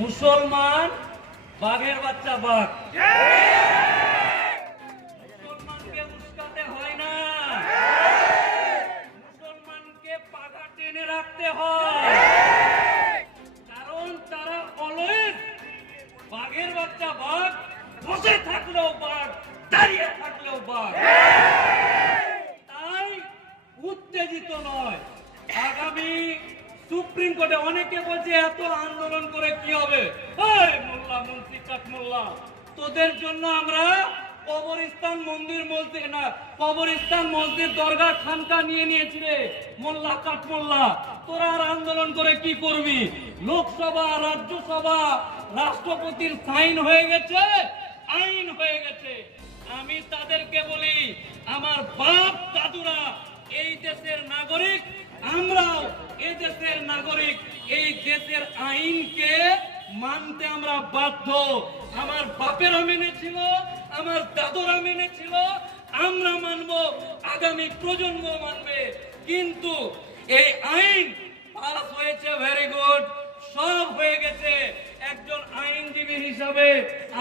মুসলমান বাঘের বাচ্চা বাঘ। মুসলমানকে উস্কাতে হয় না। মুসলমানকে পাগা টেনে রাখতে হয়। কারণ তারা অলওয়েজ বাঘের বাচ্চা বাঘ বসে থাকলেও বাঘ, দাঁড়িয়ে থাকলেও বাঘ। তাই উত্তেজিত নয়। আগামী কোর্টে অনেকে বলছে, এত আন্দোলন করে কি হবে? মোল্লা মন্ত্রী কাঠমোল্লা তোদের জন্য আমরা কবরস্থান মন্দির মসজিদ, না, কবরস্থান মসজিদ দরগা খানকা নিয়ে নিয়েছি রে, মোল্লা কাঠমোল্লা তোরা আর আন্দোলন করে কি করবি? লোকসভা, রাজ্যসভা, রাষ্ট্রপতির সাইন হয়ে গেছে, আইন হয়ে গেছে। আমি তাদেরকে বলি, আমার বাপ দাদুরা, এই দেশের নাগরিক আমরাও এই দেশের নাগরিক, এই দেশের আইনকে মানতে আমরা বাধ্য। আমার বাপেরা মেনেছিল আমার দাদুরা মেনেছিল আমরা মানব, আগামী প্রজন্ম মানবে। কিন্তু এই আইন পাস হয়েছে ভেরি গুড সব হয়ে গেছে। একজন আইনজীবী হিসাবে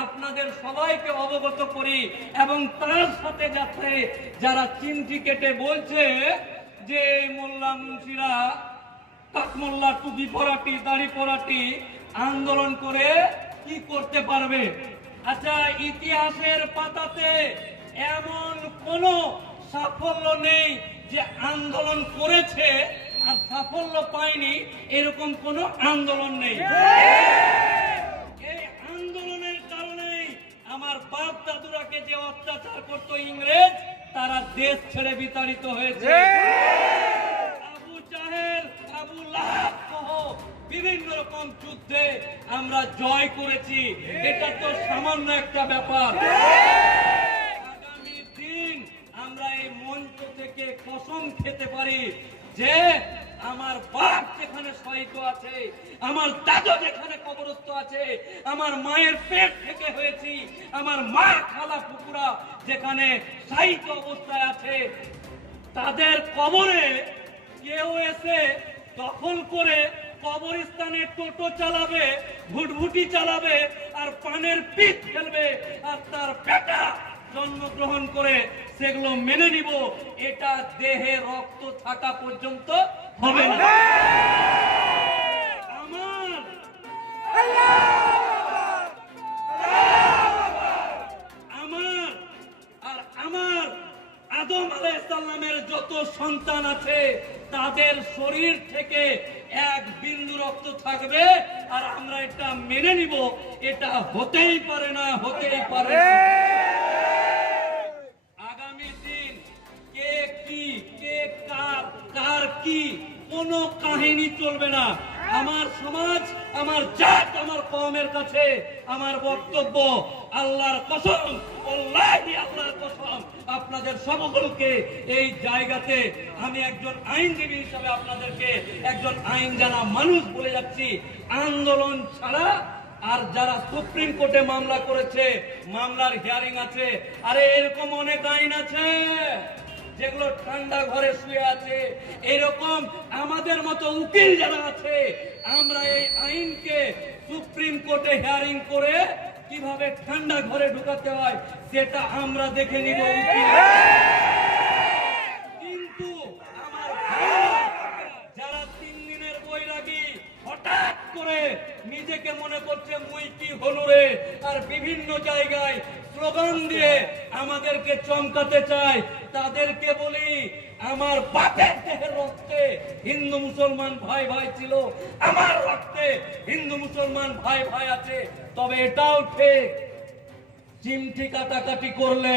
আপনাদের সবাইকে অবগত করি এবং তার সাথে যাচ্ছে যারা চিমটি কেটে বলছে যে এই মোল্লা মুন্সিরা কাকমোল্লা টুপি পরাটি, দাড়ি পরাটি আন্দোলন করে কি করতে পারবে? আচ্ছা ইতিহাসের পাতাতে এমন কোনো সাফল্য নেই যে আন্দোলন করেছে আর সাফল্য পায়নি, এরকম কোনো আন্দোলন নেই। এই আন্দোলনের কারণেই আমার বাপ দাদুরাকে যে অত্যাচার করতো ইংরেজ তারা দেশ ছেড়ে বিতাড়িত হয়েছে। আবু জাহেল আবু লাহাব সহ বিভিন্ন রকম যুদ্ধে আমরা জয় করেছি। এটা তো সামান্য একটা ব্যাপার। আগামী দিন আমরা এই মঞ্চ থেকে কসম খেতে পারি যে আমার বাপ যেখানে শহীদ আছে আমার দাদু যেখানে কবরস্থ আছে। আমার মায়ের পেট থেকে হয়েছি। আমার মা খালা পুকুরা যেখানে সাহিত্য অবস্থায় আছে, তাদের কবরে কেউ এসে দখল করে কবরস্থানে টোটো চালাবে ভুটভুটি চালাবে, আর পানের পিঠ ফেলবে, আর তার পেটা জন্মগ্রহণ করে সেগুলো মেনে নিব। এটা দেহে রক্ত থাকা পর্যন্ত চলবে না। আমার সমাজ, আমার জাত, আমার কমের কাছে আমার বক্তব্য, আল্লাহর কসম আল্লাহর কসম, আপনাদের সকলকে এই জায়গাতে আমি একজন আইনজীবী হিসাবে আপনাদেরকে একজন আইন জানা মানুষ বলে যাচ্ছি। আন্দোলন ছাড়া আর যারা সুপ্রিম কোর্টে মামলা করেছে, মামলার হিয়ারিং আছে, আরে এরকম অনেক আইন আছে। যেগুলো ঠান্ডা ঘরে শুয়ে আছে, এরকম আমাদের মতো উকিল যারা আছে, আমরা এই আইনকে সুপ্রিম কোর্টে হিয়ারিং করে কীভাবে ঠান্ডা ঘরে ঢুকাতে হয়, সেটা আমরা দেখে নিব কিন্তু আমার যারা তিন দিনের বৈরাগী, হঠাৎ করে নিজেকে মনে করছে মুই কি হলো রে আর বিভিন্ন জায়গায় স্লোগান দিয়ে আমাদেরকে চমকাতে চায়, তাদেরকে বলি, আমার বাপের দেহের রক্তে হিন্দু মুসলমান ভাই ভাই ছিল, আমার রক্তে হিন্দু মুসলমান ভাই ভাই আছে, তবে এটাও ঠিক। চিমটি কাটাকাটি করলে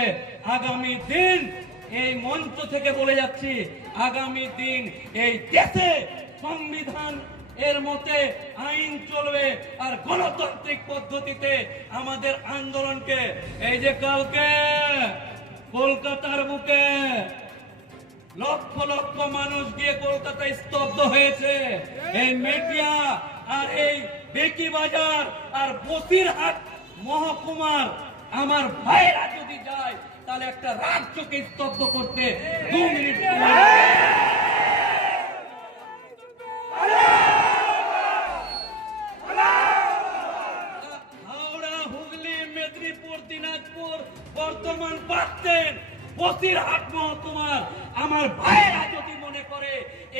আগামী দিন এই মঞ্চ থেকে বলে যাচ্ছি, আগামী দিন এই দেশে সংবিধান এর মতে আইন চলবে আর গণতান্ত্রিক পদ্ধতিতে আমাদের আন্দোলনকে, এই যে কালকে কলকাতার বুকে লক্ষ লক্ষ মানুষ গিয়ে কলকাতায় স্তব্ধ হয়েছে। এই মেটিয়া আর এই বেকি বাজার আর বসিরহাট মহকুমার আমার ভাইরা যদি যায়, তাহলে একটা রাজ্যকে স্তব্ধ করতে দু মিনিট সময় লাগে। দিনাজপুর বর্তমান পাচ্ছেন বসিরহাট মহকুমার আমার ভাইয়েরা যদি মনে করে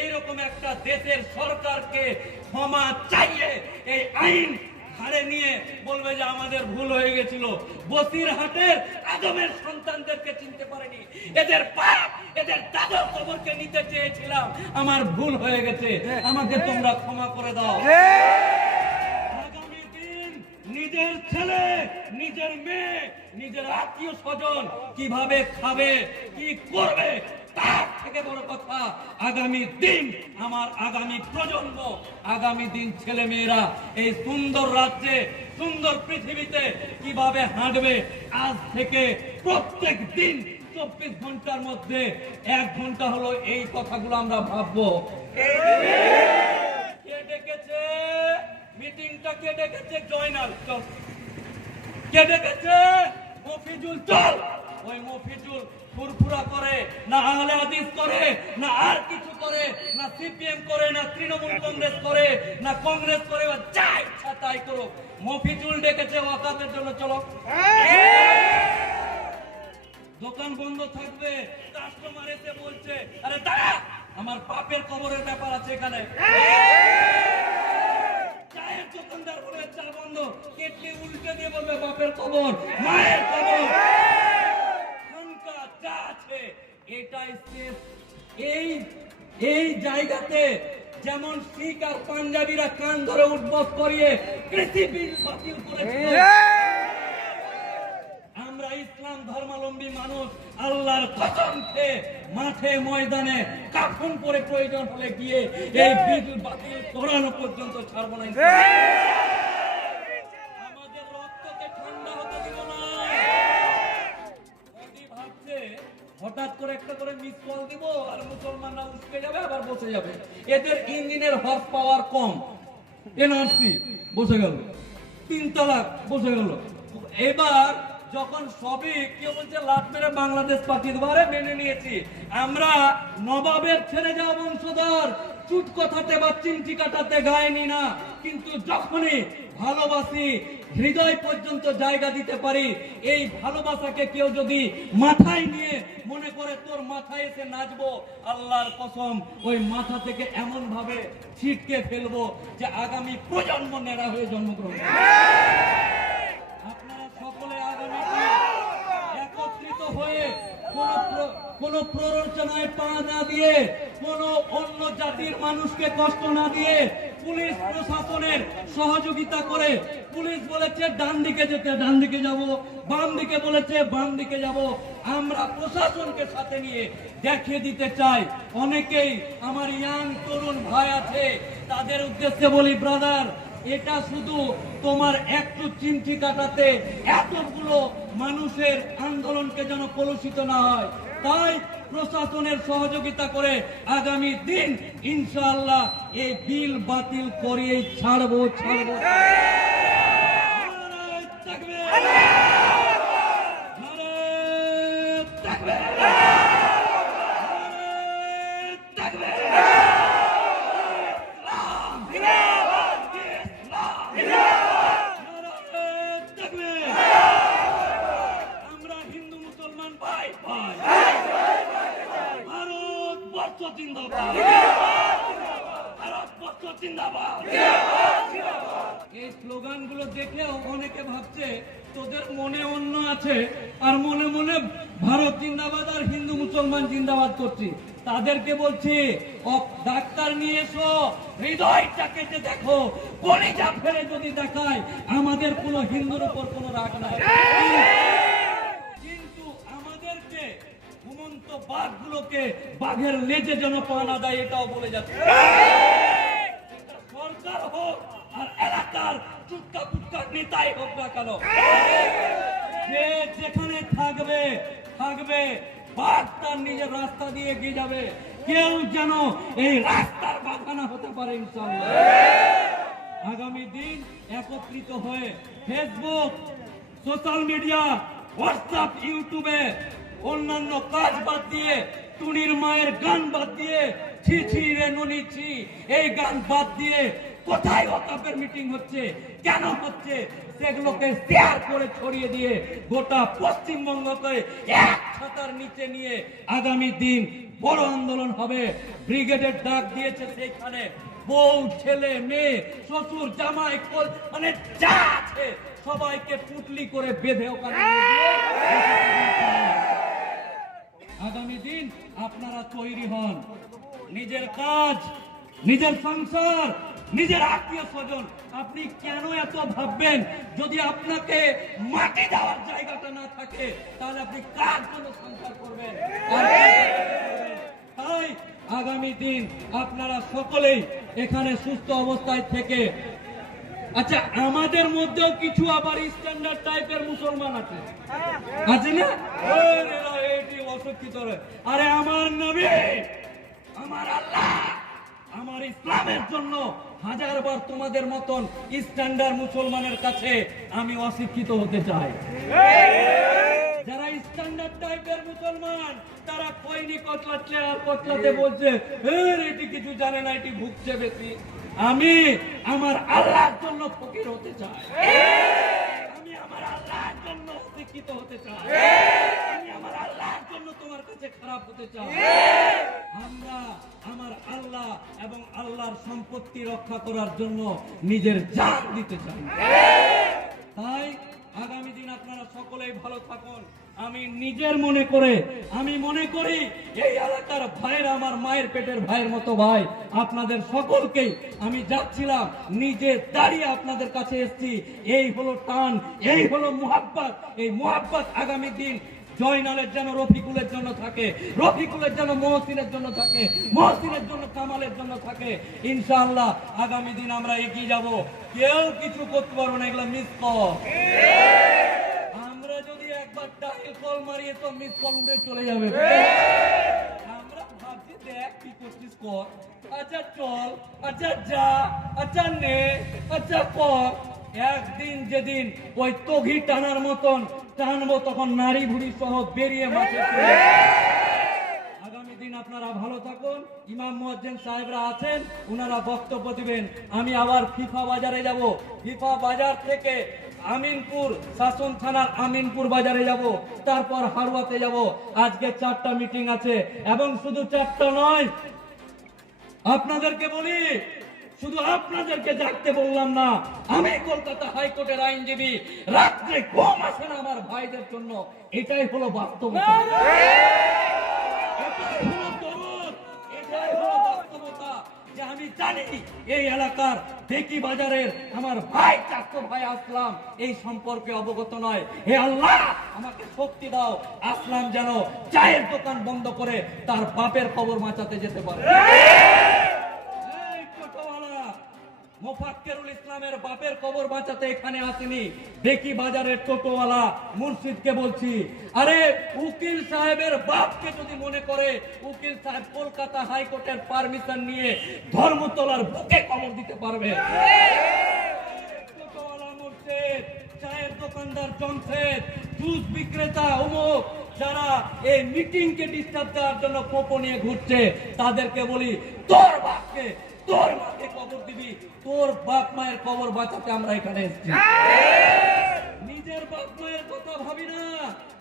এইরকম একটা দেশের সরকারকে ক্ষমা চাইয়ে এই আইন ঘাড়ে নিয়ে বলবে যে আমাদের ভুল হয়ে গেছিল বসিরহাটের আদমের সন্তানদেরকে চিনতে পারেনি এদের পাপ এদের দাদর কবরকে নিতে চেয়েছিলাম। আমার ভুল হয়ে গেছে। আমাকে তোমরা ক্ষমা করে দাও। আগামী দিন নিজের ছেলে নিজের মেয়ে নিজের আত্মীয় স্বজন কীভাবে খাবে কি করবে তার থেকে বড় কথা আগামী দিন আমার আগামী প্রজন্ম আগামী দিন ছেলে মেয়েরা এই সুন্দর রাজ্যে সুন্দর পৃথিবীতে কীভাবে হাঁটবে আজ থেকে প্রত্যেক দিন চব্বিশ ঘণ্টার মধ্যে এক ঘণ্টা হলো এই কথাগুলো আমরা ভাববো। মফিজুল তৃণমূল কংগ্রেস করে, না কংগ্রেস করে যা ইচ্ছা তাই করো মফিজুল ডেকেছে ওয়াকাতের জন্য, চলো। দোকান বন্ধ থাকবে। কাস্টমার এসে বলছে, আরে দাঁড়া, আমার বাপের কবরের ব্যাপার আছে এখানে। চায়ের দোকানদার বলে, চা বন্ধ। কেটলি উল্টে বলবে, বাপের মায়ের যা আছে, এটাই এই এই জায়গাতে যেমন শিখ আর পাঞ্জাবিরা কান ধরে উঠবস করিয়ে কৃষি বিল বাতিল ইসলাম ধর্মাবলম্বী মানুষ আল্লাহর কসম খেয়ে মাঠে, ময়দানে, কাফন করে প্রয়োজন হলে গিয়ে এই বিল বাতিল করানো পর্যন্ত ছাড়বো না ঠান্ডা হতে ভাবছে, হঠাৎ করে একটা করে মিস কল দিব আর মুসলমানরা উঠকে যাবে, আবার বসে যাবে। এদের ইঞ্জিনের হর্স পাওয়ার কম। এনআরসি বসে গেল। তিন তালাক বসে গেল। এবার যখন সবই কেউ বলছে লাট মেরে বাংলাদেশ পাঠিয়ে দেবো মেনে নিয়েছি। আমরা নবাবের ছেড়ে যাওয়া বংশধর, চুট কথাতে বা চিমটি কাটাতে গায়নি না। কিন্তু যখনই ভালোবাসি, হৃদয় পর্যন্ত জায়গা দিতে পারি, এই ভালোবাসাকে কেউ যদি মাথায় নিয়ে মনে করে, তোর মাথায় এসে নাচবো, আল্লাহর কসম, ওই মাথা থেকে এমন ভাবে ছিটকে ফেলব যে আগামী প্রজন্ম নেড়া হয়ে জন্মগ্রহণ হয়ে কোন প্র- কোন প্ররোচনায় পা না দিয়ে, কোন অন্য জাতির মানুষকে কষ্ট না দিয়ে পুলিশ প্রশাসনের সহযোগিতা করে পুলিশ বলেছে, ডান দিকে যেতে, ডান দিকে যাব, বাম দিকে বলেছে, বাম দিকে যাব। আমরা প্রশাসনকে সাথে নিয়ে দেখিয়ে দিতে চাই। অনেকেই আমার ইয়াং তরুণ ভাই আছে, তাদের উদ্দেশ্যে বলি ব্রাদার এটা শুধু তোমার একটু চিমঠি কাটাতে এতগুলো মানুষের আন্দোলনকে যেন কলুষিত না হয়। তাই প্রশাসনের সহযোগিতা করে আগামী দিন ইনশাআল্লাহ এই বিল বাতিল করিয়ে ছাড়বো ছাড়বো। নারায়ে তাকবীর! নারায়ে তাকবীর! নারায়ে তাকবীর! নারায়ে তাকবীর! আমরা হিন্দু মুসলমান ভাই ভাই ভারতবর্ষ জিন্দাবাদ ভারতবর্ষ জিন্দাবাদ এই স্লোগানগুলো দেখে অনেকে ভাবছে তোদের মনে অন্য আছে, আর মনে মনে ভারত জিন্দাবাদ আর হিন্দু মুসলমান জিন্দাবাদ করছি। তাদেরকে বলছি ডাক্তার নিয়ে এসো, হৃদয়টাকে যে দেখো, কলিজা ফেলে যদি দেখায়, আমাদের কোনো হিন্দুর উপর কোনো রাগ নাই। কিন্তু আমাদেরকে ঘুমন্ত বাঘগুলোকে বাঘের লেজে যেন পাওয়া দেয় এটাও বলে যাচ্ছে। চুটকা পুটকা নেতাই হোক না কেন। যে যেখানে থাকবে থাকবে, বাঘ তার নিজের রাস্তা দিয়ে এগিয়ে যাবে। কেউ যেন এই রাস্তার বাগানা হতে পারে ইনশাল্লাহ আগামী দিন একত্রিত হয়ে ফেসবুক, সোশ্যাল মিডিয়া, হোয়াটসঅ্যাপ, ইউটিউবে অন্যান্য কাজ বাদ দিয়ে, টুনির মায়ের গান বাদ দিয়ে ছি ছি রে নুনি ছি, এই গান বাদ দিয়ে কোথায় ওকাপের মিটিং হচ্ছে? কেন হচ্ছে? সেগুলোকে শেয়ার করে ছড়িয়ে দিয়ে গোটা পশ্চিমবঙ্গকে এক ছাতার নিচে নিয়ে আগামী দিন বড় আন্দোলন হবে। ব্রিগেডের ডাক দিয়েছে সেইখানে বউ, ছেলে, মেয়ে, শ্বশুর, জামাই কোল মানে যা আছে সবাইকে পুটলি করে বেঁধে ওখানে আগামী দিন আপনারা তৈরি হন। নিজের কাজ, নিজের সংসার নিজের আত্মীয় স্বজন আপনি কেন এত ভাববেন? যদি আপনাকে মাটি দেওয়ার জায়গাটা না থাকে তাহলে আপনি কার জন্য সংসার করবেন? তাই আগামী দিন আপনারা সকলেই এখানে সুস্থ অবস্থায় থেকে আচ্ছা আমাদের মধ্যেও কিছু আবার স্ট্যান্ডার্ড টাইপের মুসলমান আছে। আছে না? এটি অশিক্ষিত। আরে আমার নবী আমার আল্লাহ আমার ইসলামের জন্য হাজারবার তোমাদের মতন স্ট্যান্ডার্ড মুসলমানের কাছে আমি অশিক্ষিত হতে চাই। যারা স্ট্যান্ডার্ড টাইপের মুসলমান, তারা কইনি কতলাচ্ছে আর কতলাতে বলছে "এর এটি কিছু জানে না, এটি ভুগছে বেশি। আমি আমার আল্লাহর জন্য ফকির হতে চাই। শিক্ষিত হতে চাই আমি আমার আল্লাহর জন্য তোমার কাছে খারাপ হতে চাই। আমরা আমার আল্লাহ এবং আল্লাহর সম্পত্তি রক্ষা করার জন্য নিজের জান দিতে চাই। তাই আগামী দিন আপনারা সকলেই ভালো থাকুন। আমি নিজের মনে করে, আমি মনে করি এই এলাকার ভাইয়ের আমার মায়ের পেটের ভাইয়ের মতো ভাই। আপনাদের সকলকেই আমি যাচ্ছিলাম, নিজে দাঁড়িয়ে আপনাদের কাছে এসেছি। এই হলো টান, এই হলো মুহাব্বত। এই মুহাব্বত আগামী দিন জয়নালের যেন রফিকুলের জন্য থাকে। রফিকুলের জন্য, মহসিনের জন্য থাকে। মহসিনের জন্য, কামালের জন্য থাকে। ইনশাআল্লাহ আগামী দিন আমরা এগিয়ে যাব। কেউ কিছু করতে পারব না, এগুলো মিস কল কল তো মিস কল চলে যাবে। আমরা ভাবছি দেখ কি করছিস কর। আচ্ছা চল আচ্ছা যা আচ্ছা নে আচ্ছা কর। একদিন যেদিন ওই তঘি টানার মতন টানবো তখন নারী ভুড়ি সহ বেরিয়ে মাঠে আগামী দিন আপনারা ভালো থাকুন। ইমাম মুয়াজ্জিন সাহেবরা আছেন ওনারা বক্তব্য দিবেন। আমি আবার ফিফা বাজারে যাব। ফিফা বাজার থেকে আমিনপুর শাসন থানার আমিনপুর বাজারে যাব, তারপর হারুয়াতে যাব। আজকে চারটা মিটিং আছে, এবং শুধু চারটা নয়, আপনাদেরকে বলি, শুধু আপনাদেরকে জাগতে বললাম না, আমি কলকাতা হাইকোর্টের আইনজীবী, রাত্রে ঘুম আসে না আমার ভাইদের জন্য। এটাই হলো বাস্তবতা এটাই হলো দরদ, এটাই হলো বাস্তবতা যে আমি জানি এই এলাকার দেখি বাজারের আমার ভাই চাকর ভাই আসলাম। এই সম্পর্কে অবগত নয়। হে আল্লাহ, আমাকে শক্তি দাও। আসলাম যেন চায়ের দোকান বন্ধ করে তার বাপের খবর বাঁচাতে যেতে পারে। মোফাক্কেরুল ইসলামের বাপের কবর বাঁচাতে এখানে আসেনি। দেখি বাজারের টোটোওয়ালা মুর্শিদকে বলছি, আরে, উকিল সাহেবের বাপকে যদি মনে করে, উকিল সাহেব কলকাতা হাইকোর্টের পারমিশন নিয়ে ধর্মতলার বুকে কবর দিতে পারবে। টোটোওয়ালা মুর্শিদ, চায়ের দোকানদার জমশেদ জুস বিক্রেতা অমুক, যারা এই মিটিং কে ডিস্টার্ব দেওয়ার জন্য পোপো নিয়ে ঘুরছে, তাদেরকে বলি, তোর বাপকে তোর মাকে কবর দিবি, তোর বাপ মায়ের কবর বাঁচাতে আমরা এখানে এসেছি। নিজের বাপ মায়ের কথা ভাবি না।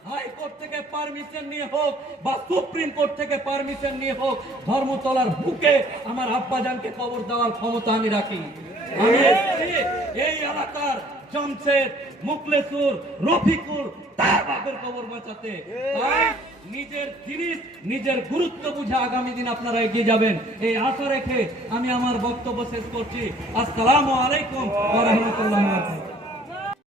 হাইকোর্ট থেকে পারমিশন নিয়ে হোক বা সুপ্রিম কোর্ট থেকে পারমিশন নিয়ে হোক, ধর্মতলার বুকে আমার আব্বাজানকে কবর দেওয়ার ক্ষমতা আমি রাখি। আমি এই এলাকার জমশেদ মুকলেসুর রফিকুর, তার বাপের কবর বাঁচাতে। নিজের জিনিস, নিজের গুরুত্ব বুঝে আগামী দিন আপনারা এগিয়ে যাবেন। এই আশা রেখে আমি আমার বক্তব্য শেষ করছি। আসসালাম আলাইকুম রাহমাতুল্লাহি